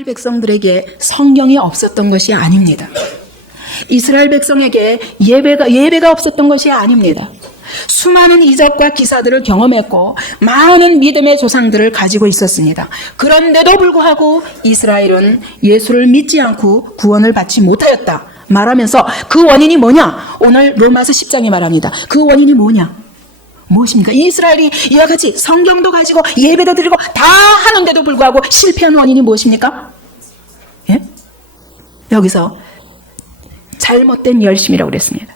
이스라엘 백성들에게 성경이 없었던 것이 아닙니다. 이스라엘 백성에게 예배가 없었던 것이 아닙니다. 수많은 이적과 기사들을 경험했고 많은 믿음의 조상들을 가지고 있었습니다. 그런데도 불구하고 이스라엘은 예수를 믿지 않고 구원을 받지 못하였다 말하면서 그 원인이 뭐냐? 오늘 로마서 10장이 말합니다. 그 원인이 뭐냐? 무엇입니까? 이스라엘이 이와 같이 성경도 가지고 예배도 드리고 다 하는데도 불구하고 실패한 원인이 무엇입니까? 예? 여기서 잘못된 열심이라고 그랬습니다.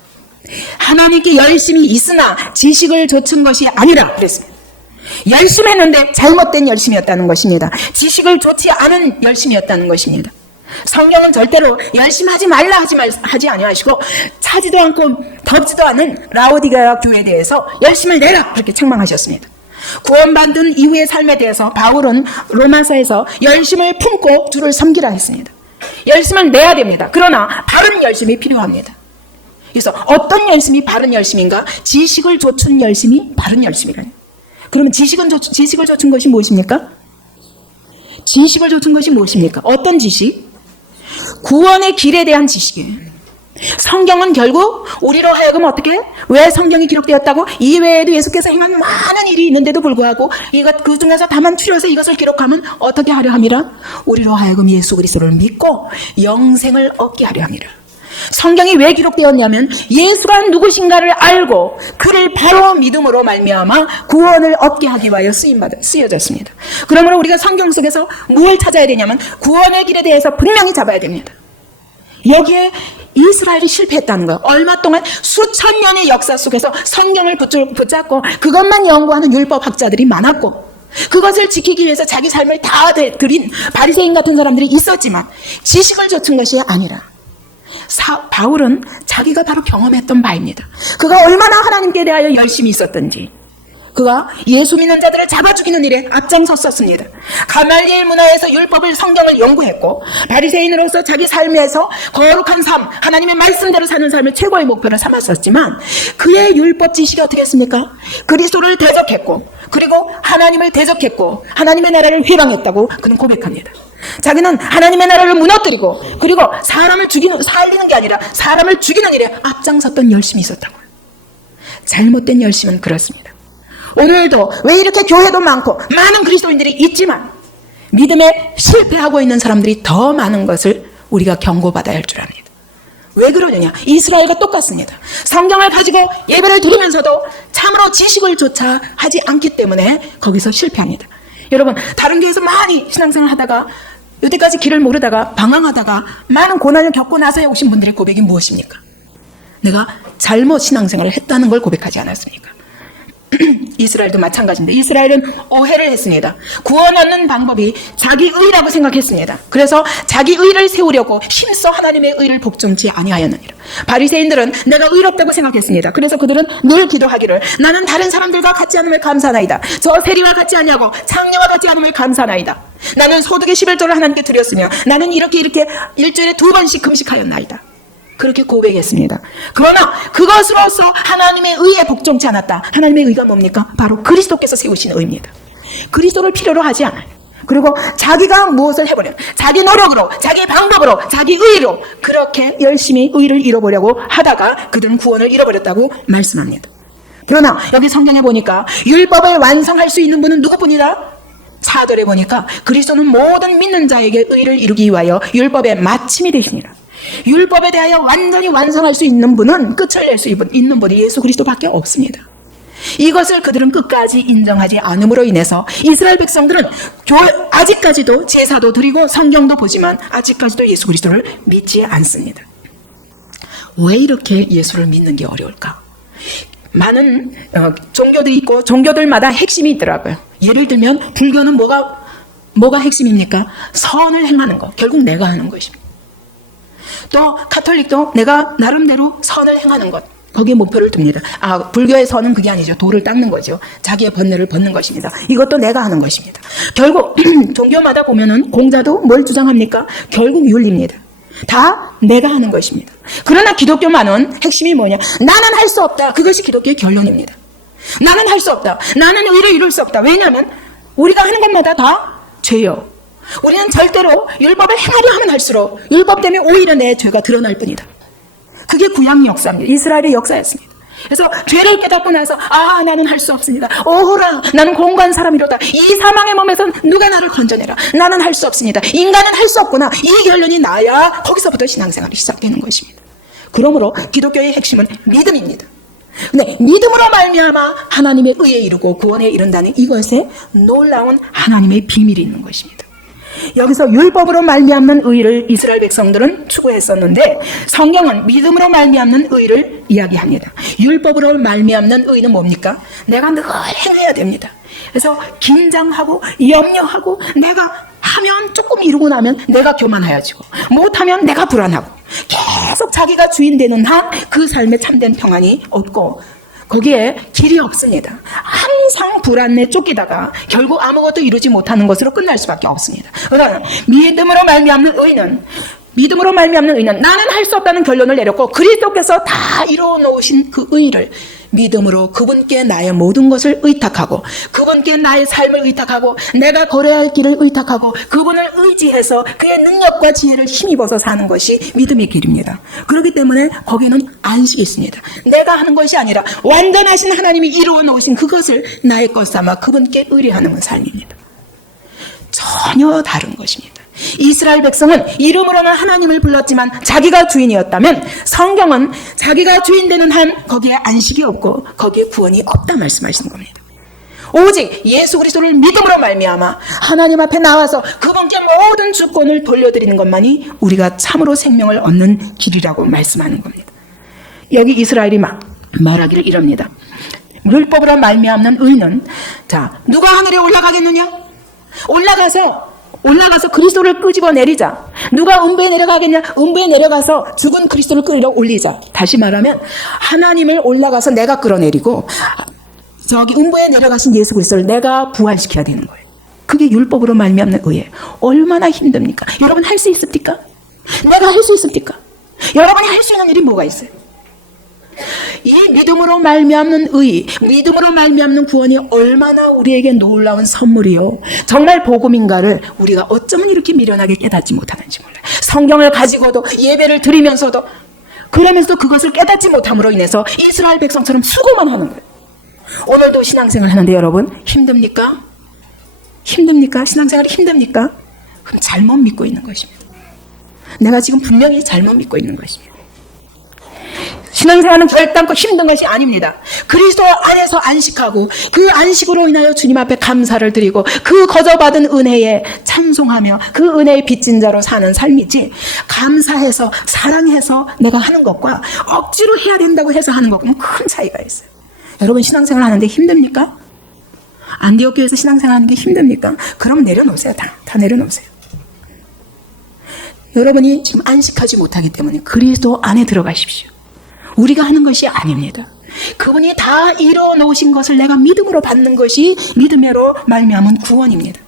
하나님께 열심이 있으나 지식을 좇은 것이 아니라 그랬습니다. 열심히 했는데 잘못된 열심이었다는 것입니다. 지식을 좇지 않은 열심이었다는 것입니다. 성경은 절대로 열심히 하지 말라 하지 아니하시고 차지도 않고 덥지도 않은 라오디게아 교회에 대해서 열심을 내라 그렇게 책망하셨습니다. 구원받은 이후의 삶에 대해서 바울은 로마서에서 열심을 품고 주를 섬기라 했습니다. 열심을 내야 됩니다. 그러나 바른 열심이 필요합니다. 그래서 어떤 열심이 바른 열심인가? 지식을 좇은 열심이 바른 열심이라니. 그러면 지식을 좇은 것이 무엇입니까? 지식을 좇은 것이 무엇입니까? 어떤 지식? 구원의 길에 대한 지식이에요. 성경은 결국 우리로 하여금 어떻게? 왜 성경이 기록되었다고? 이외에도 예수께서 행한 많은 일이 있는데도 불구하고 그 중에서 다만 추려서 이것을 기록하면 어떻게 하려 함이라? 우리로 하여금 예수 그리스도를 믿고 영생을 얻게 하려 함이라. 성경이 왜 기록되었냐면 예수가 누구신가를 알고 그를 바로 믿음으로 말미암아 구원을 얻게 하기 위하여 쓰여졌습니다. 그러므로 우리가 성경 속에서 무엇을 찾아야 되냐면 구원의 길에 대해서 분명히 잡아야 됩니다. 여기에 이스라엘이 실패했다는 거예요. 얼마 동안 수천 년의 역사 속에서 성경을 붙잡고 그것만 연구하는 율법학자들이 많았고 그것을 지키기 위해서 자기 삶을 다 드린 바리새인 같은 사람들이 있었지만 지식을 좇은 것이 아니라 바울은 자기가 바로 경험했던 바입니다. 그가 얼마나 하나님께 대하여 열심히 있었던지 그가 예수 믿는 자들을 잡아 죽이는 일에 앞장섰었습니다. 가말리엘 문화에서 율법을 성경을 연구했고 바리새인으로서 자기 삶에서 거룩한 삶, 하나님의 말씀대로 사는 삶을 최고의 목표로 삼았었지만 그의 율법 지식이 어떻게 했습니까? 그리스도를 대적했고 그리고 하나님을 대적했고 하나님의 나라를 회방했다고 그는 고백합니다. 자기는 하나님의 나라를 무너뜨리고 그리고 사람을 살리는 게 아니라 사람을 죽이는 일에 앞장섰던 열심이 있었다고요. 잘못된 열심은 그렇습니다. 오늘도 왜 이렇게 교회도 많고 많은 그리스도인들이 있지만 믿음에 실패하고 있는 사람들이 더 많은 것을 우리가 경고받아야 할 줄 압니다. 왜 그러느냐? 이스라엘과 똑같습니다. 성경을 가지고 예배를 드리면서도 참으로 지식을 조차 하지 않기 때문에 거기서 실패합니다. 여러분, 다른 교회에서 많이 신앙생활을 하다가 여태까지 길을 모르다가 방황하다가 많은 고난을 겪고 나서야 오신 분들의 고백이 무엇입니까? 내가 잘못 신앙생활을 했다는 걸 고백하지 않았습니까? 이스라엘도 마찬가지입니다. 이스라엘은 오해를 했습니다. 구원 얻는 방법이 자기 의라고 생각했습니다. 그래서 자기 의를 세우려고 힘써 하나님의 의를 복종치 아니하였느니라. 바리새인들은 내가 의롭다고 생각했습니다. 그래서 그들은 늘 기도하기를 나는 다른 사람들과 같지 않음을 감사하나이다. 저 세리와 같지 아니하고 창녀와 같지 않음을 감사하나이다. 나는 소득의 11조를 하나님께 드렸으며 나는 이렇게 일주일에 2번씩 금식하였나이다. 그렇게 고백했습니다. 그러나 그것으로서 하나님의 의에 복종치 않았다. 하나님의 의가 뭡니까? 바로 그리스도께서 세우신 의입니다. 그리스도를 필요로 하지 않아요. 그리고 자기가 무엇을 해보려면 자기 노력으로 자기 방법으로 자기 의로 그렇게 열심히 의를 잃어보려고 하다가 그들은 구원을 잃어버렸다고 말씀합니다. 그러나 여기 성경에 보니까 율법을 완성할 수 있는 분은 누구뿐이다? 4절에 보니까 그리스도는 모든 믿는 자에게 의를 이루기 위하여 율법의 마침이 되시니라. 율법에 대하여 완전히 완성할 수 있는 분은 끝을 낼 수 있는 분이 예수 그리스도밖에 없습니다. 이것을 그들은 끝까지 인정하지 않음으로 인해서 이스라엘 백성들은 아직까지도 제사도 드리고 성경도 보지만 아직까지도 예수 그리스도를 믿지 않습니다. 왜 이렇게 예수를 믿는 게 어려울까? 많은 종교들이 있고 종교들마다 핵심이 있더라고요. 예를 들면 불교는 뭐가 핵심입니까? 선을 행하는 것, 결국 내가 하는 것입니다. 또 가톨릭도 내가 나름대로 선을 행하는 것, 거기에 목표를 둡니다. 불교의 선은 그게 아니죠. 돌을 닦는 거죠. 자기의 번뇌를 벗는 것입니다. 이것도 내가 하는 것입니다. 결국 종교마다 보면은 공자도 뭘 주장합니까? 결국 윤리입니다. 다 내가 하는 것입니다. 그러나 기독교만은 핵심이 뭐냐? 나는 할 수 없다. 그것이 기독교의 결론입니다. 나는 할 수 없다. 나는 의를 이룰 수 없다. 왜냐하면 우리가 하는 것마다 다 죄요. 우리는 절대로 율법을 행하려 하면 할수록 율법 때문에 오히려 내 죄가 드러날 뿐이다. 그게 구약 역사입니다. 이스라엘의 역사였습니다. 그래서 죄를 깨닫고 나서 나는 할 수 없습니다. 오호라 나는 공고한 사람이로다. 이 사망의 몸에서 누가 나를 건져내라. 나는 할 수 없습니다. 인간은 할 수 없구나. 이 결론이 나야 거기서부터 신앙생활이 시작되는 것입니다. 그러므로 기독교의 핵심은 믿음입니다. 근데 믿음으로 말미암아 하나님의 의에 이르고 구원에 이른다는 이것에 놀라운 하나님의 비밀이 있는 것입니다. 여기서 율법으로 말미암는 의를 이스라엘 백성들은 추구했었는데 성경은 믿음으로 말미암는 의를 이야기합니다. 율법으로 말미암는 의는 뭡니까? 내가 늘 행해야 됩니다. 그래서 긴장하고 염려하고 내가 하면 조금 이루고 나면 내가 교만해지고 못하면 내가 불안하고 계속 자기가 주인 되는 한 그 삶에 참된 평안이 없고 거기에 길이 없습니다. 항상 불안에 쫓기다가 결국 아무것도 이루지 못하는 것으로 끝날 수밖에 없습니다. 그러나 믿음으로 말미암는 의는 나는 할 수 없다는 결론을 내렸고 그리스도께서 다 이루어 놓으신 그 의를 믿음으로 그분께 나의 모든 것을 의탁하고 그분께 나의 삶을 의탁하고 내가 걸어야 할 길을 의탁하고 그분을 의지해서 그의 능력과 지혜를 힘입어서 사는 것이 믿음의 길입니다. 그렇기 때문에 거기는 안식이 있습니다. 내가 하는 것이 아니라 완전하신 하나님이 이루어 놓으신 그것을 나의 것 삼아 그분께 의뢰하는 삶입니다. 전혀 다른 것입니다. 이스라엘 백성은 이름으로는 하나님을 불렀지만 자기가 주인이었다면 성경은 자기가 주인 되는 한 거기에 안식이 없고 거기에 구원이 없다 말씀하시는 겁니다. 오직 예수 그리스도를 믿음으로 말미암아 하나님 앞에 나와서 그분께 모든 주권을 돌려드리는 것만이 우리가 참으로 생명을 얻는 길이라고 말씀하는 겁니다. 여기 이스라엘이 말하기를 이럽니다. 율법으로 말미암는 의는 누가 하늘에 올라가겠느냐? 올라가서 그리스도를 끄집어 내리자. 누가 음부에 내려가겠냐? 음부에 내려가서 죽은 그리스도를 끌어 올리자. 다시 말하면 하나님을 올라가서 내가 끌어내리고 저기 음부에 내려가신 예수 그리스도를 내가 부활시켜야 되는 거예요. 그게 율법으로 말미암는 의예요. 얼마나 힘듭니까? 여러분 할 수 있습니까? 내가 할 수 있습니까? 여러분이 할 수 있는 일이 뭐가 있어요? 이 믿음으로 말미암는 의, 믿음으로 말미암는 구원이 얼마나 우리에게 놀라운 선물이요. 정말 복음인가를 우리가 어쩌면 이렇게 미련하게 깨닫지 못하는지 몰라요. 성경을 가지고도 예배를 드리면서도 그러면서도 그것을 깨닫지 못함으로 인해서 이스라엘 백성처럼 수고만 하는 거예요. 오늘도 신앙생활 하는데 여러분 힘듭니까? 신앙생활이 힘듭니까? 그럼 잘못 믿고 있는 것입니다. 내가 지금 분명히 잘못 믿고 있는 것입니다. 신앙생활은 결단코 힘든 것이 아닙니다. 그리스도 안에서 안식하고 그 안식으로 인하여 주님 앞에 감사를 드리고 그 거저받은 은혜에 찬송하며 그 은혜의 빚진 자로 사는 삶이지 감사해서 사랑해서 내가 하는 것과 억지로 해야 된다고 해서 하는 것과는 큰 차이가 있어요. 여러분 신앙생활 하는데 힘듭니까? 안디옥 교회에서 신앙생활 하는 게 힘듭니까? 그럼 내려놓으세요. 다 내려놓으세요. 여러분이 지금 안식하지 못하기 때문에 그리스도 안에 들어가십시오. 우리가 하는 것이 아닙니다. 그분이 다 이루어 놓으신 것을 내가 믿음으로 받는 것이 믿음으로 말미암은 구원입니다.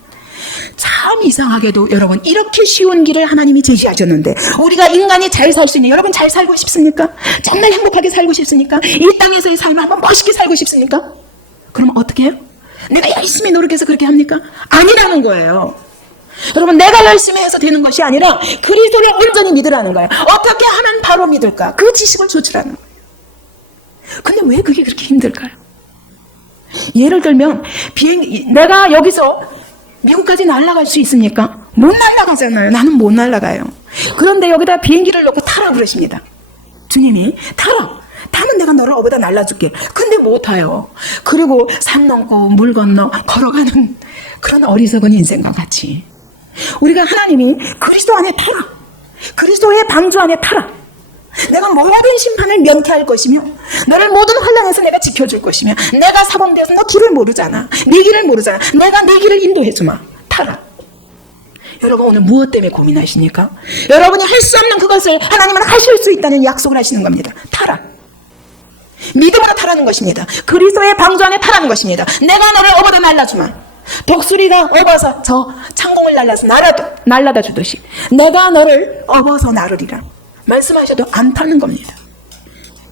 참 이상하게도 여러분 이렇게 쉬운 길을 하나님이 제시하셨는데 우리가 인간이 잘 살 수 있는 여러분 잘 살고 싶습니까? 정말 행복하게 살고 싶습니까? 이 땅에서의 삶을 한번 멋있게 살고 싶습니까? 그럼 어떻게 해요? 내가 열심히 노력해서 그렇게 합니까? 아니라는 거예요. 여러분 내가 열심히 해서 되는 것이 아니라 그리스도를 온전히 믿으라는 거예요. 어떻게 하면 바로 믿을까? 그 지식을 조치라는 거예요. 근데 왜 그게 그렇게 힘들까요? 예를 들면 내가 여기서 미국까지 날아갈 수 있습니까? 못 날아가잖아요. 나는 못 날아가요. 그런데 여기다 비행기를 놓고 타라 그러십니다. 주님이 타라. 타면 내가 너를 어디다 날라줄게. 근데 못 타요. 그리고 산 넘고 물 건너 걸어가는 그런 어리석은 인생과 같이 우리가 하나님이 그리스도 안에 타라. 그리스도의 방주 안에 타라. 내가 모든 심판을 면케할 것이며 너를 모든 환난에서 내가 지켜줄 것이며 내가 사범되어서 너 길을 모르잖아. 네 길을 모르잖아. 내가 네 길을 인도해주마. 타라. 여러분 오늘 무엇 때문에 고민하십니까? 여러분이 할 수 없는 그것을 하나님은 하실 수 있다는 약속을 하시는 겁니다. 타라. 믿음으로 타라는 것입니다. 그리스도의 방주 안에 타라는 것입니다. 내가 너를 업어다 날라주마. 독수리가 업어서 저 창공을 날라서 날라다 주듯이 내가 너를 업어서 나르리라 말씀하셔도 안 타는 겁니다.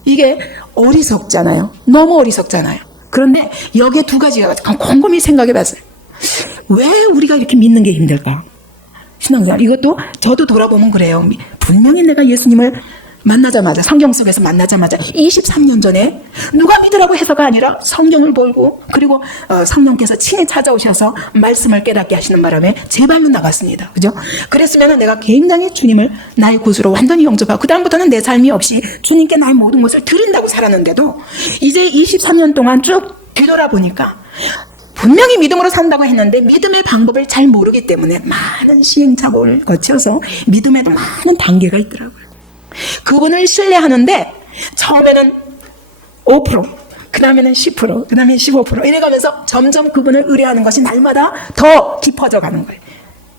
이게 어리석잖아요. 너무 어리석잖아요. 그런데 여기에 두 가지가 곰곰이 생각해 봤어요. 왜 우리가 이렇게 믿는 게 힘들까? 신앙생활. 이것도 저도 돌아보면 그래요. 분명히 내가 예수님을 만나자마자, 성경 속에서 만나자마자 23년 전에 누가 믿으라고 해서가 아니라 성경을 보고, 그리고 성령께서 친히 찾아오셔서 말씀을 깨닫게 하시는 바람에 제 발로 나갔습니다. 그죠? 그랬으면 내가 굉장히 주님을 나의 구주로 완전히 영접하고, 그다음부터는 내 삶이 없이 주님께 나의 모든 것을 드린다고 살았는데도 이제 23년 동안 쭉 뒤돌아보니까 분명히 믿음으로 산다고 했는데 믿음의 방법을 잘 모르기 때문에 많은 시행착오를 거쳐서 믿음에도 많은 단계가 있더라고요. 그분을 신뢰하는데 처음에는 5%, 그 다음에는 10%, 그 다음에 15% 이래가면서 점점 그분을 의뢰하는 것이 날마다 더 깊어져 가는 거예요.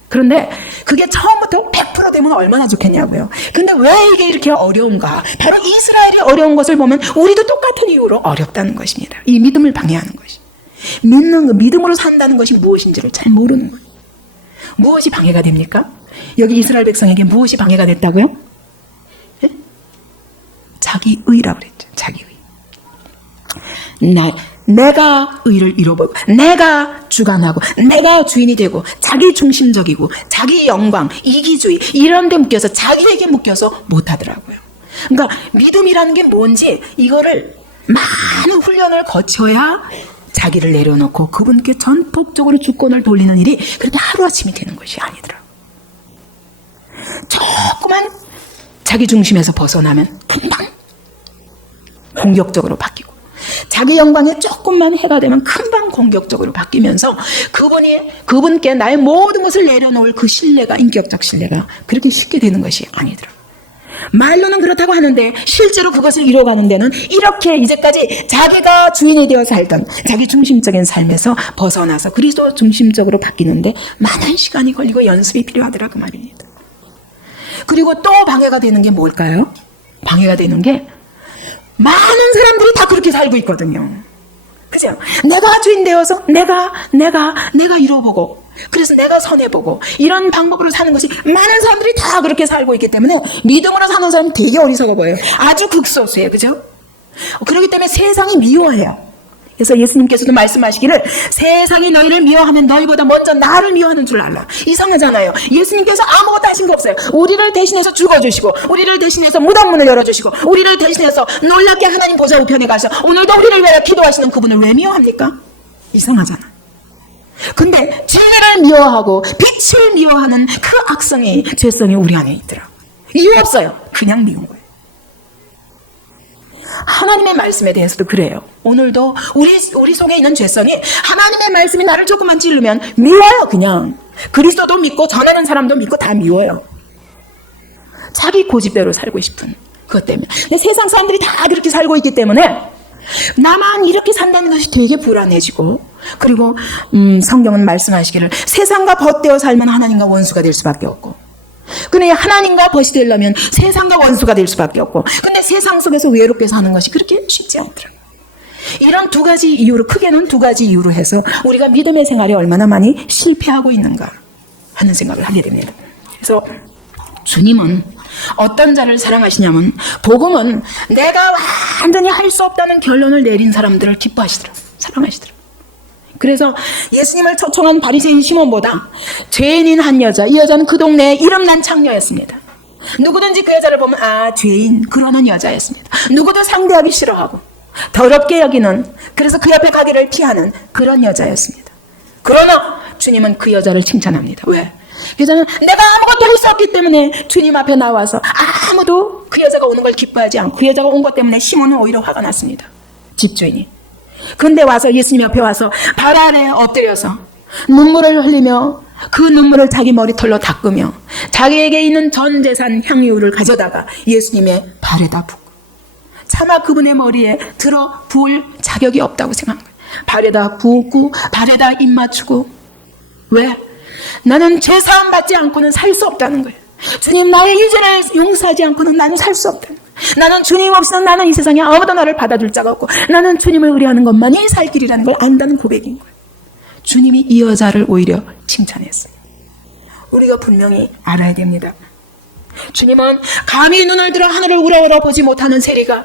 그런데 그게 처음부터 100% 되면 얼마나 좋겠냐고요. 근데 왜 이게 이렇게 어려운가? 바로 이스라엘이 어려운 것을 보면 우리도 똑같은 이유로 어렵다는 것입니다. 이 믿음을 방해하는 것이. 믿음으로 산다는 것이 무엇인지를 잘 모르는 거예요. 무엇이 방해가 됩니까? 여기 이스라엘 백성에게 무엇이 방해가 됐다고요? 자기 의라고 그랬죠. 자기 의. 내가 의를 이뤄보고, 내가 주관하고, 내가 주인이 되고, 자기 중심적이고, 자기 영광, 이기주의 이런 데 묶여서, 자기에게 묶여서 못하더라고요. 그러니까 믿음이라는 게 뭔지 이거를 많은 훈련을 거쳐야 자기를 내려놓고 그분께 전폭적으로 주권을 돌리는 일이 그렇게 하루아침이 되는 것이 아니더라고요. 조그만 자기 중심에서 벗어나면 금방 공격적으로 바뀌고, 자기 영광에 조금만 해가 되면 금방 공격적으로 바뀌면서 그분께 나의 모든 것을 내려놓을 그 신뢰가, 인격적 신뢰가 그렇게 쉽게 되는 것이 아니더라고요. 말로는 그렇다고 하는데 실제로 그것을 이뤄가는 데는 이렇게 이제까지 자기가 주인이 되어 살던 자기 중심적인 삶에서 벗어나서 그리스도 중심적으로 바뀌는데 많은 시간이 걸리고 연습이 필요하더라 그 말입니다. 그리고 또 방해가 되는 게 뭘까요? 방해가 되는 게 많은 사람들이 다 그렇게 살고 있거든요. 그죠? 내가 주인 되어서 내가 이뤄보고, 그래서 내가 손해보고, 이런 방법으로 사는 것이 많은 사람들이 다 그렇게 살고 있기 때문에 믿음으로 사는 사람이 되게 어리석어 보여요. 아주 극소수예요. 그죠? 그렇기 때문에 세상이 미워해요. 그래서 예수님께서도 말씀하시기를 세상이 너희를 미워하면 너희보다 먼저 나를 미워하는 줄 알라. 이상하잖아요. 예수님께서 아무것도 하신 거 없어요. 우리를 대신해서 죽어주시고, 우리를 대신해서 무덤문을 열어주시고, 우리를 대신해서 놀랍게 하나님 보좌 우편에 가서 오늘도 우리를 위하여 기도하시는 그분을 왜 미워합니까? 이상하잖아. 근데 진리를 미워하고 빛을 미워하는 그 악성이, 죄성이 우리 안에 있더라고요. 이유 없어요. 그냥 미운 거예요. 하나님의 말씀에 대해서도 그래요. 오늘도 우리 속에 있는 죄성이 하나님의 말씀이 나를 조금만 찌르면 미워요. 그냥 그리스도도 믿고 전하는 사람도 믿고 다 미워요. 자기 고집대로 살고 싶은 그것 때문에. 근데 세상 사람들이 다 그렇게 살고 있기 때문에 나만 이렇게 산다는 것이 되게 불안해지고, 그리고 성경은 말씀하시기를 세상과 벗되어 살면 하나님과 원수가 될 수밖에 없고, 근데 하나님과 벗이 되려면 세상과 원수가 될 수밖에 없고, 근데 세상 속에서 외롭게 사는 것이 그렇게 쉽지 않더라고요. 이런 두 가지 이유로, 크게는 두 가지 이유로 해서 우리가 믿음의 생활에 얼마나 많이 실패하고 있는가 하는 생각을 하게 됩니다. 그래서 주님은 어떤 자를 사랑하시냐면, 복음은 내가 완전히 할 수 없다는 결론을 내린 사람들을 기뻐하시더라고요. 사랑하시더라고요. 그래서 예수님을 초청한 바리새인 시몬보다 죄인인 한 여자, 이 여자는 그 동네에 이름난 창녀였습니다. 누구든지 그 여자를 보면 죄인, 그러는 여자였습니다. 누구도 상대하기 싫어하고 더럽게 여기는, 그래서 그 옆에 가기를 피하는 그런 여자였습니다. 그러나 주님은 그 여자를 칭찬합니다. 왜? 그 여자는 내가 아무것도 할 수 없기 때문에 주님 앞에 나와서 아무도 그 여자가 오는 걸 기뻐하지 않고, 그 여자가 온 것 때문에 시몬은 오히려 화가 났습니다. 집주인이. 근데 와서 예수님 옆에 와서 발 아래 엎드려서 눈물을 흘리며 그 눈물을 자기 머리털로 닦으며 자기에게 있는 전 재산 향유를 가져다가 예수님의 발에다 붓고, 차마 그분의 머리에 들어 부을 자격이 없다고 생각한 거예요. 발에다 붓고 발에다 입 맞추고. 왜? 나는 죄사함 받지 않고는 살 수 없다는 거예요. 주님, 나의 유죄를 용서하지 않고는 나는 살 수 없다는 거예요. 나는 주님 없이는 나는 이 세상에 아무도 나를 받아줄 자가 없고, 나는 주님을 의뢰하는 것만이 살 길이라는 걸 안다는 고백인 거예요. 주님이 이 여자를 오히려 칭찬했어요. 우리가 분명히 알아야 됩니다. 주님은 감히 눈을 들어 하늘을 우러러 보지 못하는 세리가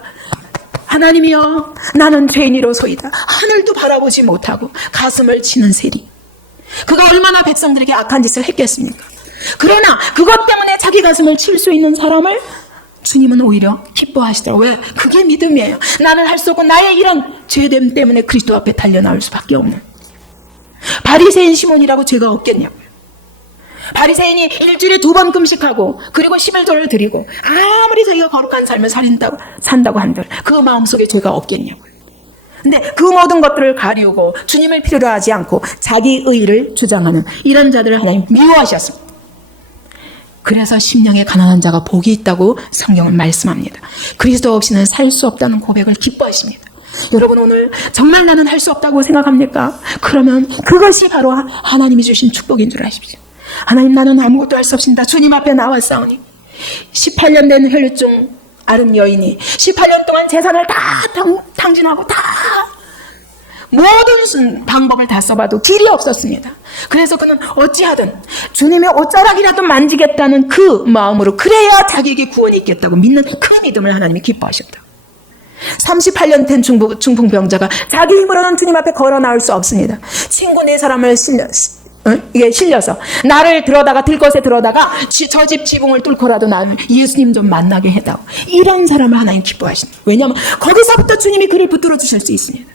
하나님이여 나는 죄인이로소이다 하늘도 바라보지 못하고 가슴을 치는 세리, 그가 얼마나 백성들에게 악한 짓을 했겠습니까? 그러나 그것 때문에 자기 가슴을 칠 수 있는 사람을 주님은 오히려 기뻐하시더라고요. 왜? 그게 믿음이에요. 나는 할 수 없고 나의 이런 죄됨 때문에 그리스도 앞에 달려나올 수밖에 없는. 바리새인 시몬이라고 죄가 없겠냐고요. 바리새인이 일주일에 2번 금식하고 그리고 11조를 드리고 아무리 자기가 거룩한 삶을 산다고 한들 그 마음속에 죄가 없겠냐고요. 근데 그 모든 것들을 가리우고 주님을 필요로 하지 않고 자기 의의를 주장하는 이런 자들을 하나님 미워하셨습니다. 그래서 심령에 가난한 자가 복이 있다고 성경은 말씀합니다. 그리스도 없이는 살 수 없다는 고백을 기뻐하십니다. 여러분, 오늘 정말 나는 할 수 없다고 생각합니까? 그러면 그것이 바로 하나님이 주신 축복인 줄 아십시오. 하나님, 나는 아무것도 할 수 없습니다. 주님 앞에 나왔사오니 18년 된 혈루증 앓은 여인이 18년 동안 재산을 다 탕진하고 다 모든 방법을 다 써봐도 길이 없었습니다. 그래서 그는 어찌하든 주님의 옷자락이라도 만지겠다는 그 마음으로, 그래야 자기에게 구원이 있겠다고 믿는 그 믿음을 하나님이 기뻐하셨다. 38년 된 중풍병자가 자기 힘으로는 주님 앞에 걸어 나올 수 없습니다. 친구 4사람을 실려서 나를 들것에 들어다가 저 집 지붕을 뚫고라도 나는 예수님 좀 만나게 해다오. 이런 사람을 하나님 기뻐하신다. 왜냐하면 거기서부터 주님이 그를 붙들어 주실 수 있습니다.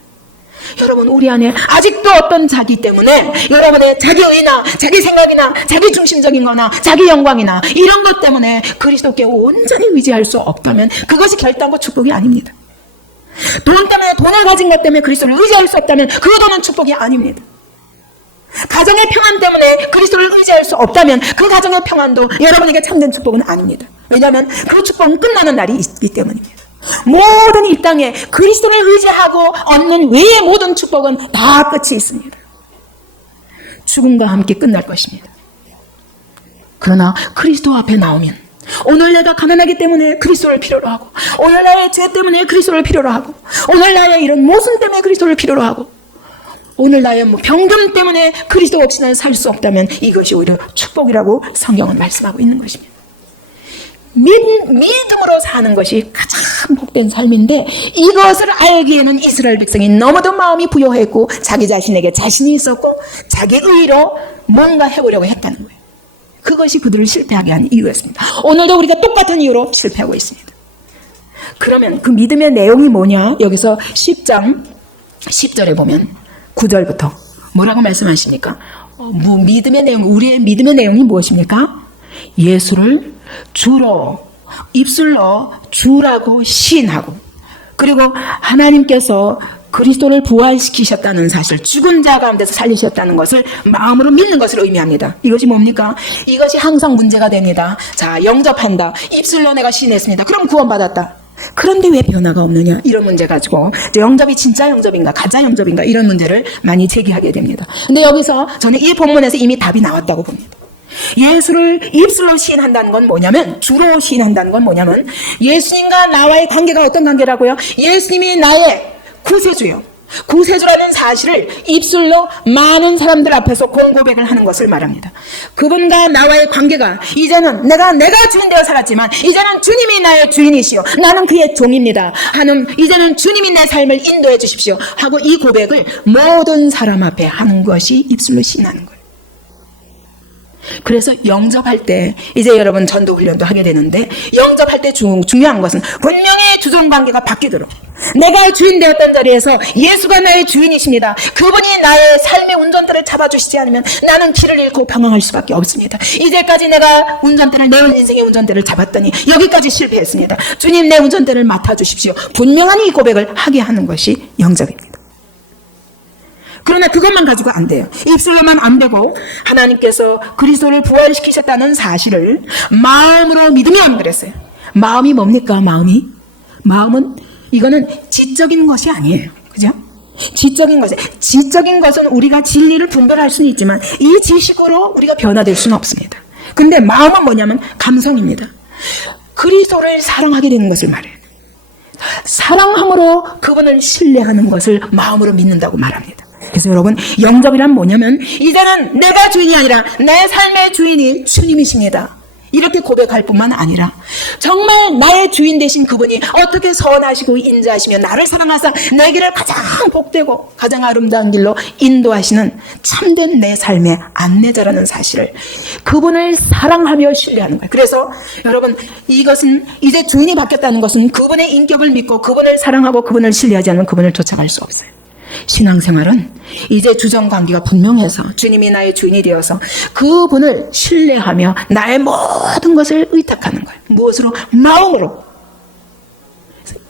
여러분, 우리 안에 아직도 어떤 자기 때문에 여러분의 자기 의나 자기 생각이나 자기 중심적인 거나 자기 영광이나 이런 것 때문에 그리스도께 온전히 의지할 수 없다면 그것이 결단과 축복이 아닙니다. 돈 때문에, 돈을 가진 것 때문에 그리스도를 의지할 수 없다면 그 돈은 축복이 아닙니다. 가정의 평안 때문에 그리스도를 의지할 수 없다면 그 가정의 평안도 여러분에게 참된 축복은 아닙니다. 왜냐하면 그 축복은 끝나는 날이 있기 때문입니다. 모든 이 땅에 그리스도를 의지하고 얻는 외의 모든 축복은 다 끝이 있습니다. 죽음과 함께 끝날 것입니다. 그러나 그리스도 앞에 나오면, 오늘 내가 가난하기 때문에 그리스도를 필요로 하고, 오늘 나의 죄 때문에 그리스도를 필요로 하고, 오늘 나의 이런 모순 때문에 그리스도를 필요로 하고, 오늘 나의 병든 때문에 그리스도 없이는 살 수 없다면 이것이 오히려 축복이라고 성경은 말씀하고 있는 것입니다. 믿음으로 사는 것이 가장 복된 삶인데, 이것을 알기에는 이스라엘 백성이 너무도 마음이 부요했고 자기 자신에게 자신이 있었고 자기 의로 뭔가 해보려고 했다는 거예요. 그것이 그들을 실패하게 한 이유였습니다. 오늘도 우리가 똑같은 이유로 실패하고 있습니다. 그러면 그 믿음의 내용이 뭐냐? 여기서 10장 10절에 보면 9절부터 뭐라고 말씀하십니까? 믿음의 내용, 우리의 믿음의 내용이 무엇입니까? 예수를 주로, 입술로 주라고 시인하고, 그리고 하나님께서 그리스도를 부활시키셨다는 사실, 죽은 자 가운데서 살리셨다는 것을 마음으로 믿는 것을 의미합니다. 이것이 뭡니까? 이것이 항상 문제가 됩니다. 자, 영접한다. 입술로 내가 시인했습니다. 그럼 구원받았다. 그런데 왜 변화가 없느냐? 이런 문제 가지고 영접이 진짜 영접인가 가짜 영접인가 이런 문제를 많이 제기하게 됩니다. 근데 여기서 저는 이 본문에서 이미 답이 나왔다고 봅니다. 예수를 입술로 시인한다는 건 뭐냐면, 주로 시인한다는 건 뭐냐면, 예수님과 나와의 관계가 어떤 관계라고요? 예수님이 나의 구세주요, 구세주라는 사실을 입술로 많은 사람들 앞에서 공고백을 하는 것을 말합니다. 그분과 나와의 관계가 이제는 내가 주인 되어 살았지만 이제는 주님이 나의 주인이시오, 나는 그의 종입니다 하는, 이제는 주님이 내 삶을 인도해 주십시오 하고 이 고백을 모든 사람 앞에 하는 것이 입술로 시인하는 거예요. 그래서 영접할 때, 이제 여러분 전도 훈련도 하게 되는데, 영접할 때 중요한 것은 분명히 주종관계가 바뀌도록, 내가 주인 되었던 자리에서 예수가 나의 주인이십니다, 그분이 나의 삶의 운전대를 잡아주시지 않으면 나는 길을 잃고 방황할 수밖에 없습니다. 이제까지 내가 운전대를, 내 인생의 운전대를 잡았더니 여기까지 실패했습니다. 주님, 내 운전대를 맡아주십시오. 분명한 이 고백을 하게 하는 것이 영접입니다. 그러나 그것만 가지고 안 돼요. 입술로만 안 되고 하나님께서 그리스도를 부활시키셨다는 사실을 마음으로 믿으면 그랬어요. 마음이 뭡니까? 마음은 이거는 지적인 것이 아니에요. 그죠? 지적인 것은 우리가 진리를 분별할 수는 있지만 이 지식으로 우리가 변화될 수는 없습니다. 근데 마음은 뭐냐면 감성입니다. 그리스도를 사랑하게 되는 것을 말해요. 사랑함으로 그분을 신뢰하는 것을 마음으로 믿는다고 말합니다. 그래서 여러분, 영접이란 뭐냐면, 이제는 내가 주인이 아니라 내 삶의 주인이 주님이십니다, 이렇게 고백할 뿐만 아니라 정말 나의 주인 되신 그분이 어떻게 선하시고 인자하시며 나를 사랑하사 내 길을 가장 복되고 가장 아름다운 길로 인도하시는 참된 내 삶의 안내자라는 사실을, 그분을 사랑하며 신뢰하는 거예요. 그래서 여러분, 이것은 이제 주인이 바뀌었다는 것은 그분의 인격을 믿고 그분을 사랑하고 그분을 신뢰하지 않으면 그분을 쫓아갈 수 없어요. 신앙생활은 이제 주정관계가 분명해서 주님이 나의 주인이 되어서 그분을 신뢰하며 나의 모든 것을 의탁하는 거예요. 무엇으로? 마음으로.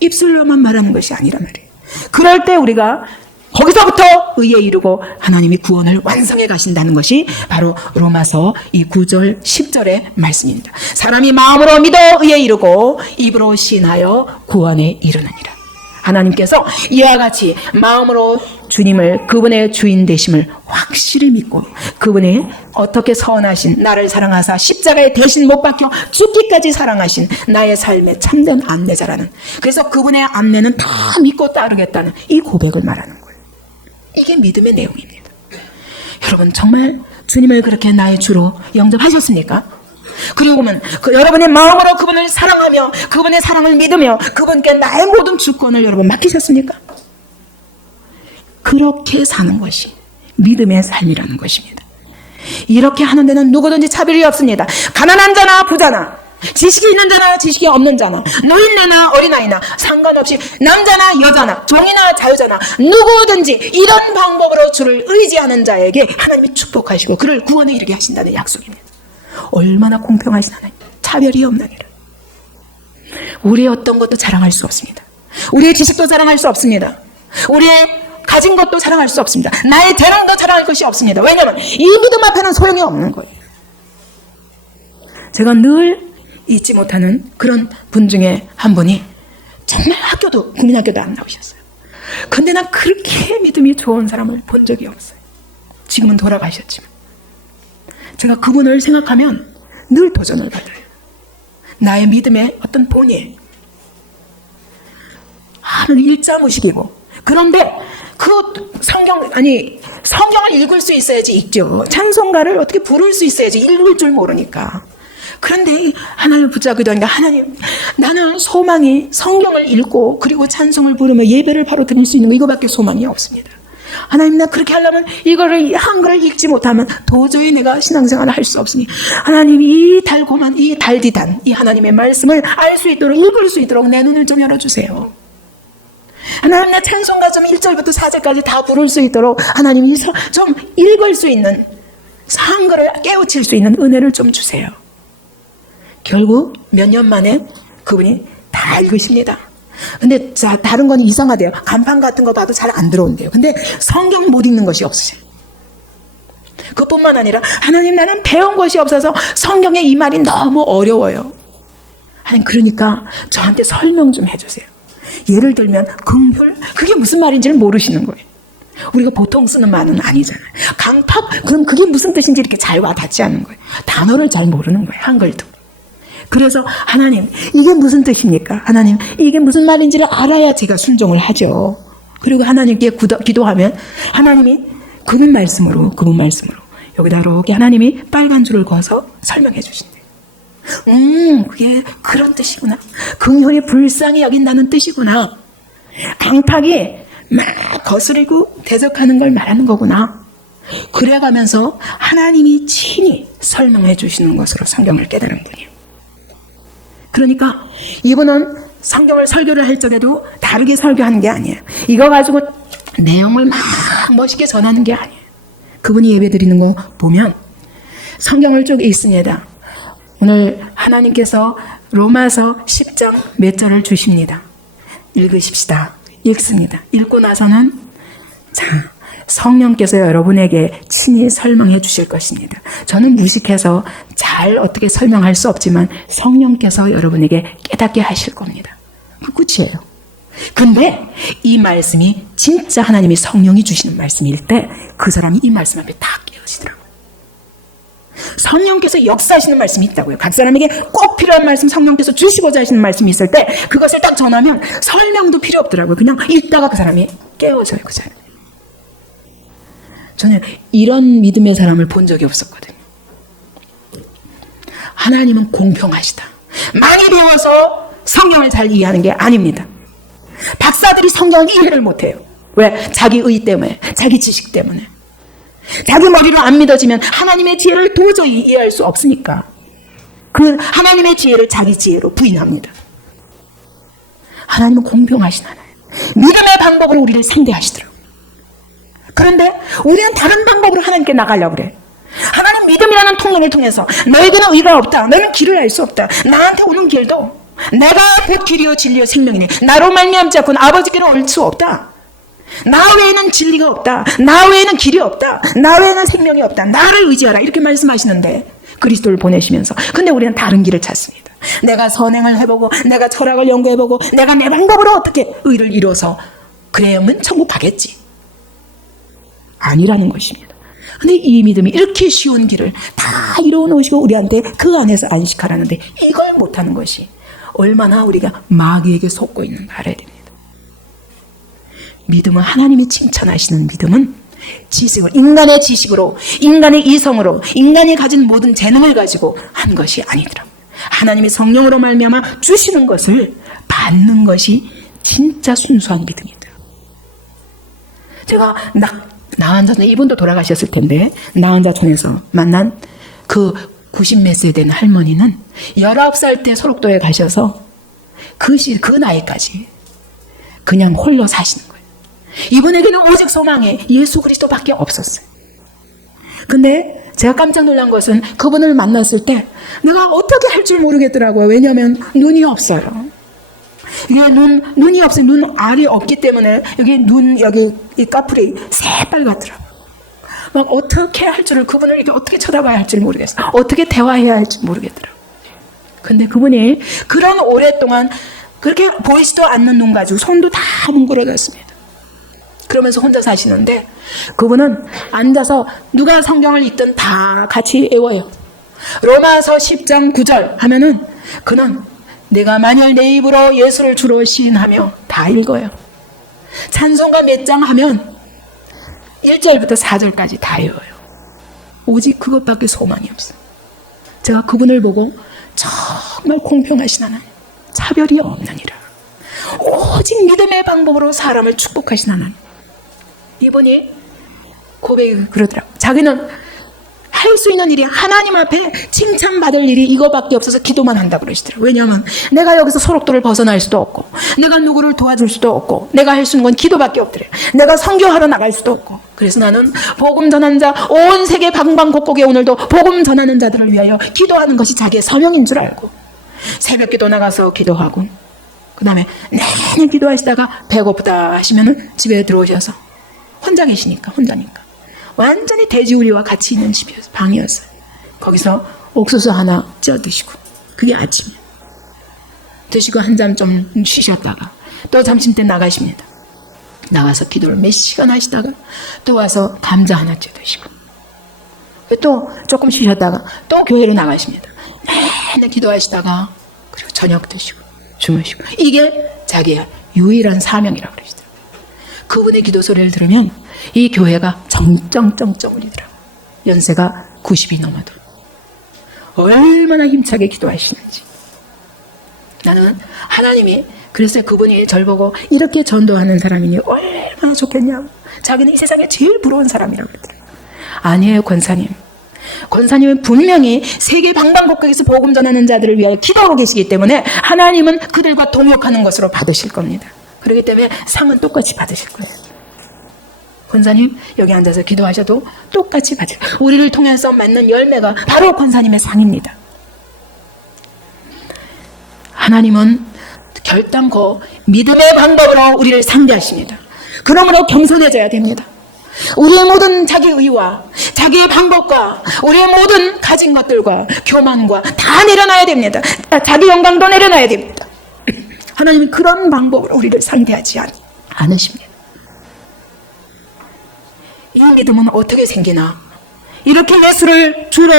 입술로만 말하는 것이 아니란 말이에요. 그럴 때 우리가 거기서부터 의에 이르고 하나님이 구원을 완성해 가신다는 것이 바로 로마서 이 9절 10절의 말씀입니다. 사람이 마음으로 믿어 의에 이르고 입으로 시인하여 구원에 이르느니라. 하나님께서 이와 같이 마음으로 주님을, 그분의 주인 되심을 확실히 믿고 그분이 어떻게 선하신, 나를 사랑하사 십자가에 대신 못 박혀 죽기까지 사랑하신 나의 삶의 참된 안내자라는, 그래서 그분의 안내는 다 믿고 따르겠다는 이 고백을 말하는 거예요. 이게 믿음의 내용입니다. 여러분, 정말 주님을 그렇게 나의 주로 영접하셨습니까? 그리고는 여러분의 마음으로 그분을 사랑하며 그분의 사랑을 믿으며 그분께 나의 모든 주권을 여러분 맡기셨습니까? 그렇게 사는 것이 믿음의 삶이라는 것입니다. 이렇게 하는 데는 누구든지 차별이 없습니다. 가난한 자나 부자나, 지식이 있는 자나 지식이 없는 자나, 노인네나 어린아이나 상관없이 남자나 여자나 종이나 자유자나 누구든지 이런 방법으로 주를 의지하는 자에게 하나님이 축복하시고 그를 구원에 이르게 하신다는 약속입니다. 얼마나 공평하신 하나님, 차별이 없나니라. 우리의 어떤 것도 자랑할 수 없습니다. 우리의 지식도 자랑할 수 없습니다. 우리의 가진 것도 자랑할 수 없습니다. 나의 재능도 자랑할 것이 없습니다. 왜냐하면 이 믿음 앞에는 소용이 없는 거예요. 제가 늘 잊지 못하는 그런 분 중에 한 분이 정말 학교도, 국민학교도 안 나오셨어요. 근데 난 그렇게 믿음이 좋은 사람을 본 적이 없어요. 지금은 돌아가셨지만 제가 그분을 생각하면 늘 도전을 받아요. 나의 믿음의 어떤 본이에요. 일자무식이고, 그런데 성경을 읽을 수 있어야지 읽죠. 찬송가를 어떻게 부를 수 있어야지 읽을 줄 모르니까. 그런데 하나님을 붙잡기도 하니까, 하나님, 나는 소망이 성경을 읽고 그리고 찬송을 부르며 예배를 바로 드릴 수 있는 거, 이거밖에 소망이 없습니다. 하나님, 나 그렇게 하려면 이거를 한글을 읽지 못하면 도저히 내가 신앙생활을 할 수 없으니 하나님, 이 달콤한 이 달디단 이 하나님의 말씀을 알 수 있도록, 읽을 수 있도록 내 눈을 좀 열어주세요. 하나님, 나 찬송가 좀 1절부터 4절까지 다 부를 수 있도록 하나님이 좀 읽을 수 있는, 한글을 깨우칠 수 있는 은혜를 좀 주세요. 결국 몇 년 만에 그분이 다 읽으십니다. 근데 다른 건 이상하대요. 간판 같은 거 봐도 잘 안 들어온대요. 근데 성경 못 읽는 것이 없으세요. 그뿐만 아니라, 하나님, 나는 배운 것이 없어서 성경에 이 말이 너무 어려워요. 하나님, 그러니까 저한테 설명 좀 해주세요. 예를 들면 긍휼, 그게 무슨 말인지를 모르시는 거예요. 우리가 보통 쓰는 말은 아니잖아요. 강팍, 그럼 그게 무슨 뜻인지 이렇게 잘 와닿지 않는 거예요. 단어를 잘 모르는 거예요, 한글도. 그래서 하나님, 이게 무슨 뜻입니까? 하나님, 이게 무슨 말인지를 알아야 제가 순종을 하죠. 그리고 하나님께 기도하면 하나님이 그분 말씀으로 여기다 이렇게 하나님이 빨간 줄을 그어서 설명해 주신대요. 그게 그런 뜻이구나. 긍휼이 불쌍히 여긴다는 뜻이구나. 강팍이 막 거스리고 대적하는 걸 말하는 거구나. 그래가면서 하나님이 친히 설명해 주시는 것으로 성경을 깨달은 분이에요. 그러니까 이분은 성경을 설교를 할 적에도 다르게 설교하는 게 아니에요. 이거 가지고 내용을 막 멋있게 전하는 게 아니에요. 그분이 예배 드리는 거 보면 성경을 쭉 읽습니다. 오늘 하나님께서 로마서 10장 몇 절을 주십니다. 읽으십시다. 읽습니다. 읽고 나서는 성령께서 여러분에게 친히 설명해 주실 것입니다. 저는 무식해서 잘 어떻게 설명할 수 없지만 성령께서 여러분에게 깨닫게 하실 겁니다. 그 끝이에요. 근데 이 말씀이 진짜 하나님이 성령이 주시는 말씀일 때 그 사람이 이 말씀 앞에 다 깨어지더라고요. 성령께서 역사하시는 말씀이 있다고요. 각 사람에게 꼭 필요한 말씀, 성령께서 주시고자 하시는 말씀이 있을 때 그것을 딱 전하면 설명도 필요 없더라고요. 그냥 읽다가 그 사람이 깨어져요. 그 사람이. 저는 이런 믿음의 사람을 본 적이 없었거든요. 하나님은 공평하시다. 많이 배워서 성경을 잘 이해하는 게 아닙니다. 박사들이 성경을 이해를 못해요. 왜? 자기 의 때문에, 자기 지식 때문에. 자기 머리로 안 믿어지면 하나님의 지혜를 도저히 이해할 수 없으니까 그 하나님의 지혜를 자기 지혜로 부인합니다. 하나님은 공평하신 하나님, 믿음의 방법으로 우리를 상대하시더라고요. 그런데 우리는 다른 방법으로 하나님께 나가려고 그래. 하나님 믿음이라는 통로를 통해서 너에게는 의가 없다, 너는 길을 알 수 없다, 나한테 오는 길도 내가 곧 길이요 진리요 생명이니 나로 말미암지 않고는 아버지께로 올 수 없다, 나 외에는 진리가 없다, 나 외에는 길이 없다, 나 외에는 생명이 없다, 나를 의지하라, 이렇게 말씀하시는데 그리스도를 보내시면서, 근데 우리는 다른 길을 찾습니다. 내가 선행을 해보고 내가 철학을 연구해보고 내가 내 방법으로 어떻게 의를 이뤄서 그래야면 천국 가겠지. 아니라는 것입니다. 근데 이 믿음이 이렇게 쉬운 길을 다 이루어 놓으시고 우리한테 그 안에서 안식하라는데 이걸 못하는 것이 얼마나 우리가 마귀에게 속고 있는가 알아야 됩니다. 믿음은, 하나님이 칭찬하시는 믿음은 지식을, 인간의 지식으로, 인간의 이성으로, 인간이 가진 모든 재능을 가지고 한 것이 아니더라고요. 하나님이 성령으로 말미암아 주시는 것을 받는 것이 진짜 순수한 믿음이다. 제가 나한자촌, 이분도 돌아가셨을 텐데 나한자촌에서 만난 그 90몇 세 된 할머니는 19살 때 소록도에 가셔서 그 나이까지 그냥 홀로 사시는 거예요. 이분에게는 오직 소망이 예수 그리스도밖에 없었어요. 근데 제가 깜짝 놀란 것은 그분을 만났을 때 내가 어떻게 할 줄 모르겠더라고요. 왜냐하면 눈이 없어요. 이게 눈이 없어요. 눈 알이 없기 때문에 여기 여기 이 까풀이 새빨갛더라고요. 막 어떻게 할 줄을, 그분을 이렇게 어떻게 쳐다봐야 할지 모르겠어요. 어떻게 대화해야 할지 모르겠더라고요. 근데 그분이 그런 오랫동안 그렇게 보이지도 않는 눈 가지고 손도 다 뭉그러졌습니다. 그러면서 혼자 사시는데 그분은 앉아서 누가 성경을 읽든 다 같이 외워요. 로마서 10장 9절 하면은 그는 내가 만일 내 입으로 예수를 주로 시인하며 다 읽어요. 찬송가 몇 장 하면 1절부터 4절까지 다 외워요. 오직 그것밖에 소망이 없어요. 제가 그분을 보고 정말 공평하신 하나님, 차별이 없느니라, 오직 믿음의 방법으로 사람을 축복하신 하나님. 이분이 고백이 그러더라고요. 자기는 할 수 있는 일이 하나님 앞에 칭찬받을 일이 이거밖에 없어서 기도만 한다고 그러시더라고요. 왜냐하면 내가 여기서 소록도를 벗어날 수도 없고 내가 누구를 도와줄 수도 없고 내가 할 수 있는 건 기도밖에 없더래요. 내가 선교하러 나갈 수도 없고, 그래서 나는 복음 전하는 자, 온 세계 방방곡곡에 오늘도 복음 전하는 자들을 위하여 기도하는 것이 자기의 사명인 줄 알고 새벽 기도 나가서 기도하고, 그 다음에 내내 기도하시다가 배고프다 하시면 집에 들어오셔서 혼자 계시니까, 혼자니까 완전히 돼지우리와 같이 있는 집이었어요. 방이었어요. 거기서 옥수수 하나 쪄 드시고, 그게 아침이에요. 드시고 한 잠 좀 쉬셨다가 또 점심때 나가십니다. 나가서 기도를 몇 시간 하시다가 또 와서 감자 하나 쪄 드시고 또 조금 쉬셨다가 또 교회로 나가십니다. 내내 기도하시다가 그리고 저녁 드시고 주무시고, 이게 자기의 유일한 사명이라고 그러시더라고요. 그분의 기도 소리를 들으면 이 교회가 정쩡쩡쩡 울리더라고요. 연세가 90이 넘어도 얼마나 힘차게 기도하시는지. 나는 하나님이 그래서 그분이 절 보고 이렇게 전도하는 사람이니 얼마나 좋겠냐고, 자기는 이 세상에 제일 부러운 사람이라고 그러더라고요. 아니에요, 권사님. 권사님은 분명히 세계 방방곡곡에서 복음 전하는 자들을 위하여 기도하고 계시기 때문에 하나님은 그들과 동역하는 것으로 받으실 겁니다. 그렇기 때문에 상은 똑같이 받으실 거예요. 권사님 여기 앉아서 기도하셔도 똑같이 받으실 거예요. 우리를 통해서 맺는 열매가 바로 권사님의 상입니다. 하나님은 결단코 믿음의 방법으로 우리를 상대하십니다. 그러므로 겸손해져야 됩니다. 우리의 모든 자기 의와 자기의 방법과 우리의 모든 가진 것들과 교만과 다 내려놔야 됩니다. 자기 영광도 내려놔야 됩니다. 하나님은 그런 방법으로 우리를 상대하지 않으십니다. 이 믿음은 어떻게 생기나? 이렇게 예수를 주로,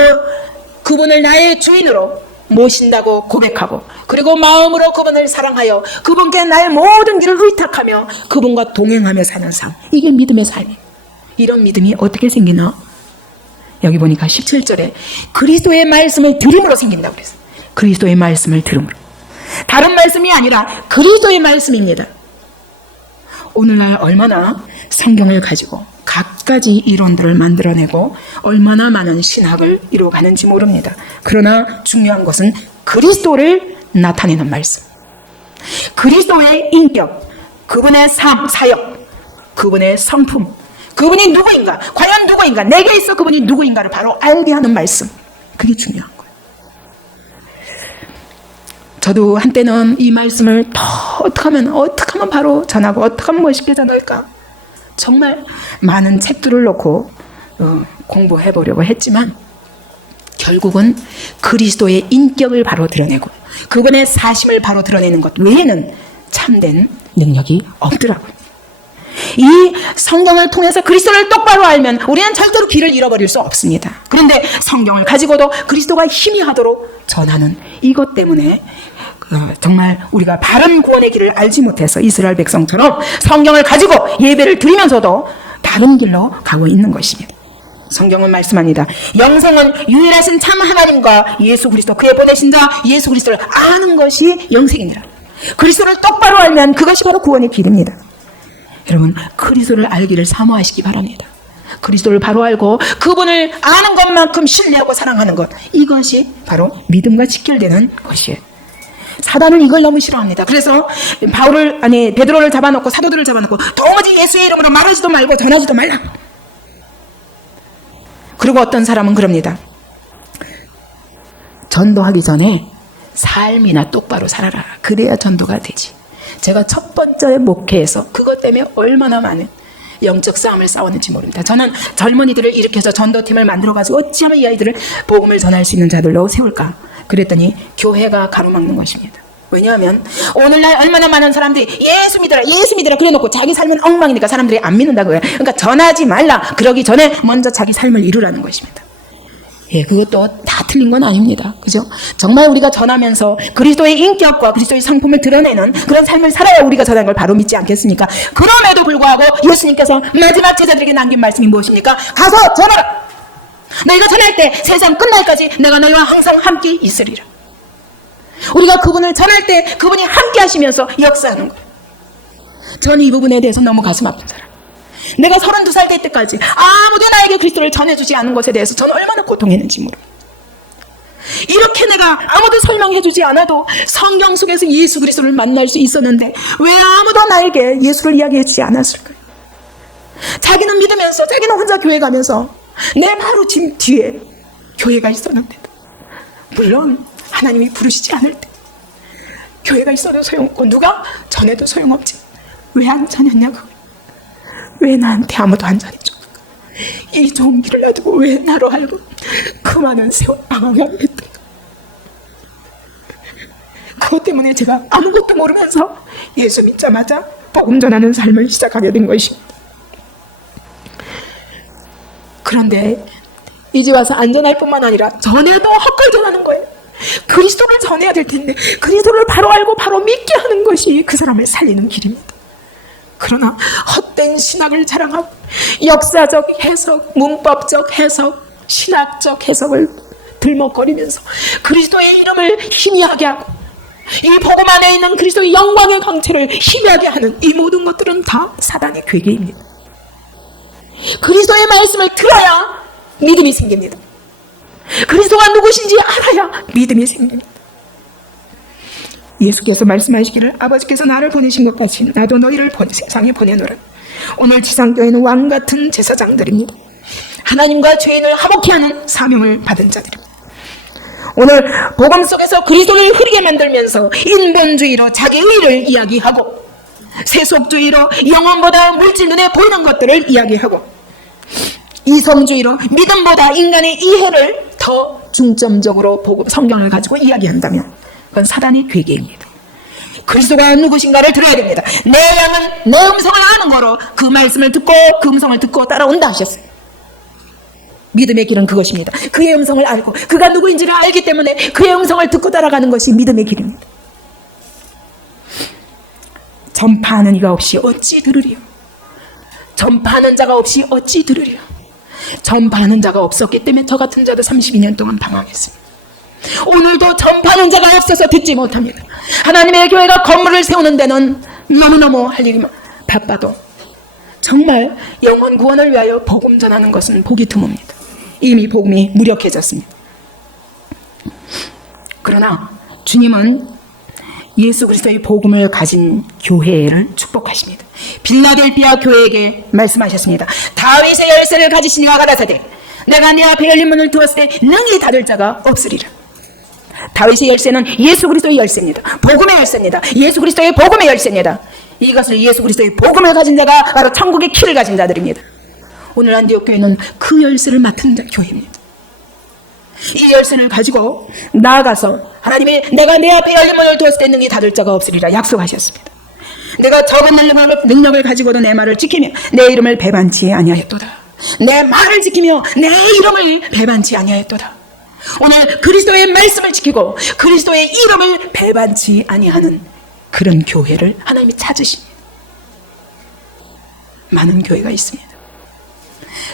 그분을 나의 주인으로 모신다고 고백하고, 그리고 마음으로 그분을 사랑하여 그분께 나의 모든 길을 의탁하며 그분과 동행하며 사는 삶, 이게 믿음의 삶이에요. 이런 믿음이 어떻게 생기나? 여기 보니까 17절에 그리스도의 말씀을 들음으로 생긴다고 그랬어요. 그리스도의 말씀을 들음으로. 다른 말씀이 아니라 그리스도의 말씀입니다. 오늘날 얼마나 성경을 가지고 갖가지 이론들을 만들어내고 얼마나 많은 신학을 이루어가는지 모릅니다. 그러나 중요한 것은 그리스도를 나타내는 말씀, 그리스도의 인격, 그분의 삶, 사역, 그분의 성품, 그분이 누구인가, 과연 누구인가, 내게 있어 그분이 누구인가를 바로 알게 하는 말씀, 그게 중요한 거예요. 저도 한때는 이 말씀을 더 어떻게 하면 바로 전하고 어떻게 하면 멋있게 전할까, 정말 많은 책들을 놓고 공부해 보려고 했지만 결국은 그리스도의 인격을 바로 드러내고 그분의 사심을 바로 드러내는 것 외에는 참된 능력이 없더라고요. 이 성경을 통해서 그리스도를 똑바로 알면 우리는 절대로 길을 잃어버릴 수 없습니다. 그런데 성경을 가지고도 그리스도가 희미하도록 전하는 이것 때문에 정말 우리가 바른 구원의 길을 알지 못해서 이스라엘 백성처럼 성경을 가지고 예배를 드리면서도 다른 길로 가고 있는 것입니다. 성경은 말씀합니다. 영생은 유일하신 참 하나님과 예수 그리스도, 그의 보내신 자 예수 그리스도를 아는 것이 영생이니라. 그리스도를 똑바로 알면 그것이 바로 구원의 길입니다. 여러분, 그리스도를 알기를 사모하시기 바랍니다. 그리스도를 바로 알고 그분을 아는 것만큼 신뢰하고 사랑하는 것, 이것이 바로 믿음과 직결되는 것이에요. 사단은 이걸 너무 싫어합니다. 그래서 베드로를 잡아놓고 사도들을 잡아놓고 도무지 예수의 이름으로 말하지도 말고 전하지도 말라. 그리고 어떤 사람은 그럽니다. 전도하기 전에 삶이나 똑바로 살아라. 그래야 전도가 되지. 제가 첫 번째 목회에서 그것 때문에 얼마나 많은 영적 싸움을 싸웠는지 모릅니다. 저는 젊은이들을 일으켜서 전도팀을 만들어가지고 어찌하면 이 아이들을 복음을 전할 수 있는 자들로 세울까? 그랬더니 교회가 가로막는 것입니다. 왜냐하면 오늘날 얼마나 많은 사람들이 예수 믿어라 그래놓고 자기 삶은 엉망이니까 사람들이 안 믿는다 그거예요. 그러니까 전하지 말라. 그러기 전에 먼저 자기 삶을 이루라는 것입니다. 예, 그것도 다 틀린 건 아닙니다. 그죠? 정말 우리가 전하면서 그리스도의 인격과 그리스도의 성품을 드러내는 그런 삶을 살아야 우리가 전하는 걸 바로 믿지 않겠습니까? 그럼에도 불구하고 예수님께서 마지막 제자들에게 남긴 말씀이 무엇입니까? 가서 전하라. 너희가 전할 때 세상 끝날까지 내가 너희와 항상 함께 있으리라. 우리가 그분을 전할 때 그분이 함께 하시면서 역사하는 거예요. 저는 이 부분에 대해서 너무 가슴 아픈 사람. 내가 32살 될 때까지 아무도 나에게 그리스도를 전해주지 않은 것에 대해서 저는 얼마나 고통했는지 모릅니다. 이렇게 내가 아무도 설명해주지 않아도 성경 속에서 예수 그리스도를 만날 수 있었는데 왜 아무도 나에게 예수를 이야기해주지 않았을까요? 자기는 믿으면서 자기는 혼자 교회 가면서 내 바로 집 뒤에 교회가 있었는데도, 물론 하나님이 부르시지 않을 때 교회가 있어도 소용없고 누가 전해도 소용없지 왜 안 전했냐고, 왜 나한테 아무도 안 전해줘, 이 좋은 길을 놔두고 왜 나로 알고 그 많은 세월 방황하게 했다. 그것 때문에 제가 아무것도 모르면서 예수 믿자마자 복음 전하는 삶을 시작하게 된 것입니다. 그런데 이제 와서 안전할 뿐만 아니라 전해도 헛걸 전하는 거예요. 그리스도를 전해야 될 텐데 그리스도를 바로 알고 바로 믿게 하는 것이 그 사람을 살리는 길입니다. 그러나 헛된 신학을 자랑하고 역사적 해석, 문법적 해석, 신학적 해석을 들먹거리면서 그리스도의 이름을 희미하게 하고 이 복음 안에 있는 그리스도의 영광의 강체를 희미하게 하는 이 모든 것들은 다 사단의 괴계입니다. 그리스도의 말씀을 들어야 믿음이 생깁니다. 그리스도가 누구신지 알아야 믿음이 생깁니다. 예수께서 말씀하시기를 아버지께서 나를 보내신 것 같이 나도 너희를 세상에 보내노라. 오늘 지상교회는 왕같은 제사장들입니다. 하나님과 죄인을 화목케 하는 사명을 받은 자들입니다. 오늘 복음 속에서 그리스도를 흐리게 만들면서 인본주의로 자기 의를 이야기하고 세속주의로 영혼보다 물질 눈에 보이는 것들을 이야기하고 이성주의로 믿음보다 인간의 이해를 더 중점적으로 복음 성경을 가지고 이야기한다면 그건 사단의 괴계입니다. 그리스도가 누구신가를 들어야 됩니다. 내 양은 내 음성을 아는 거로 그 말씀을 듣고 그 음성을 듣고 따라온다 하셨어요. 믿음의 길은 그것입니다. 그의 음성을 알고 그가 누구인지를 알기 때문에 그의 음성을 듣고 따라가는 것이 믿음의 길입니다. 전파하는 이가 없이 어찌 들으리요? 전파하는 자가 없이 어찌 들으리요? 전파하는 자가 없었기 때문에 저 같은 자도 32년 동안 방황했습니다. 오늘도 전파하는 자가 없어서 듣지 못합니다. 하나님의 교회가 건물을 세우는 데는 너무너무 할 일이 바빠도 정말 영혼 구원을 위하여 복음 전하는 것은 보기 드뭅니다. 이미 복음이 무력해졌습니다. 그러나 주님은 예수 그리스도의 복음을 가진 교회를 축복하십니다. 빌라델비아 교회에게 말씀하셨습니다. 다윗의 열쇠를 가지신 이가 가라사대 내가 내 앞에 열린 문을 두었을 때 능히 닫을 자가 없으리라. 다윗의 열쇠는 예수 그리스도의 열쇠입니다. 복음의 열쇠입니다. 예수 그리스도의 복음의 열쇠입니다. 이것을 예수 그리스도의 복음을 가진 자가 바로 천국의 키를 가진 자들입니다. 오늘 안디옥 교회는 그 열쇠를 맡은 교회입니다. 이 열쇠를 가지고 나아가서 하나님이 내가 내 앞에 열린 문을 두었을 때 능히 닫을 자가 없으리라 약속하셨습니다. 내가 적은 능력을 가지고도 내 말을 지키며 내 이름을 배반치 아니하였도다. 내 말을 지키며 내 이름을 배반치 아니하였도다. 오늘 그리스도의 말씀을 지키고 그리스도의 이름을 배반치 아니하는 그런 교회를 하나님이 찾으십니다. 많은 교회가 있습니다.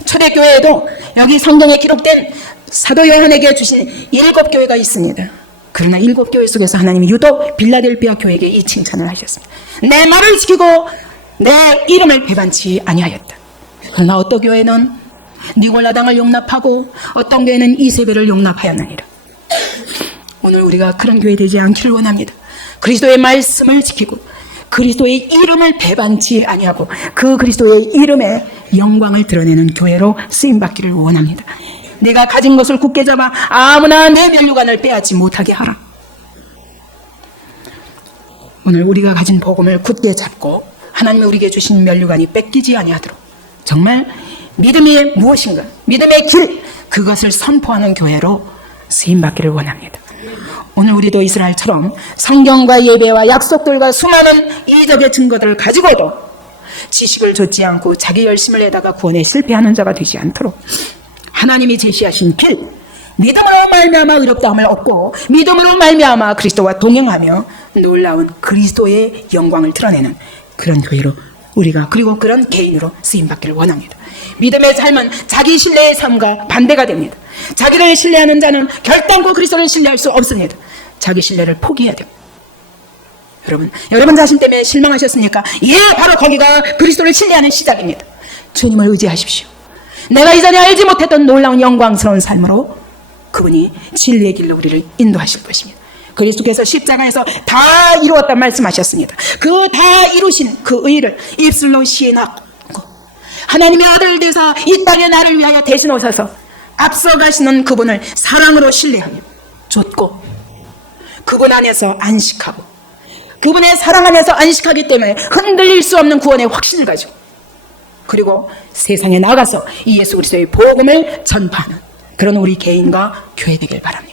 초대교회에도 여기 성경에 기록된 사도 요한에게 주신 7교회가 있습니다. 그러나 7교회 속에서 하나님이 유독 빌라델비아 교회에게 이 칭찬을 하셨습니다. 내 말을 지키고 내 이름을 배반치 아니하였다. 그러나 어떤 교회는 니골라당을 용납하고 어떤 교회는 이세벨을 용납하였느니라. 오늘 우리가 그런 교회 되지 않기를 원합니다. 그리스도의 말씀을 지키고 그리스도의 이름을 배반치 아니하고 그 그리스도의 이름의 영광을 드러내는 교회로 쓰임받기를 원합니다. 내가 가진 것을 굳게 잡아 아무나 내 면류관을 빼앗지 못하게 하라. 오늘 우리가 가진 복음을 굳게 잡고 하나님이 우리에게 주신 면류관이 뺏기지 아니하도록 정말 믿음이 무엇인가, 믿음의 길, 그것을 선포하는 교회로 쓰임받기를 원합니다. 오늘 우리도 이스라엘처럼 성경과 예배와 약속들과 수많은 이적의 증거들을 가지고도 지식을 좇지 않고 자기 열심을 내다가 구원에 실패하는 자가 되지 않도록 하나님이 제시하신 길, 믿음으로 말미암아 의롭다함을 얻고 믿음으로 말미암아 그리스도와 동행하며 놀라운 그리스도의 영광을 드러내는 그런 교회로 우리가 그리고 그런 개인으로 쓰임받기를 원합니다. 믿음의 삶은 자기 신뢰의 삶과 반대가 됩니다. 자기를 신뢰하는 자는 결단코 그리스도를 신뢰할 수 없습니다. 자기 신뢰를 포기해야 됩니다. 여러분 자신 때문에 실망하셨습니까? 예, 바로 거기가 그리스도를 신뢰하는 시작입니다. 주님을 의지하십시오. 내가 이전에 알지 못했던 놀라운 영광스러운 삶으로 그분이 진리의 길로 우리를 인도하실 것입니다. 그리스도께서 십자가에서 다 이루었다 말씀하셨습니다. 그 다 이루신 그 의를 입술로 시인하고 하나님의 아들 되사 이 땅에 나를 위하여 대신 오셔서 앞서가시는 그분을 사랑으로 신뢰하며 좇고 그분 안에서 안식하고 그분의 사랑 안에서 안식하기 때문에 흔들릴 수 없는 구원의 확신을 가지고 그리고 세상에 나가서 이 예수 그리스도의 복음을 전파하는 그런 우리 개인과 교회 되길 바랍니다.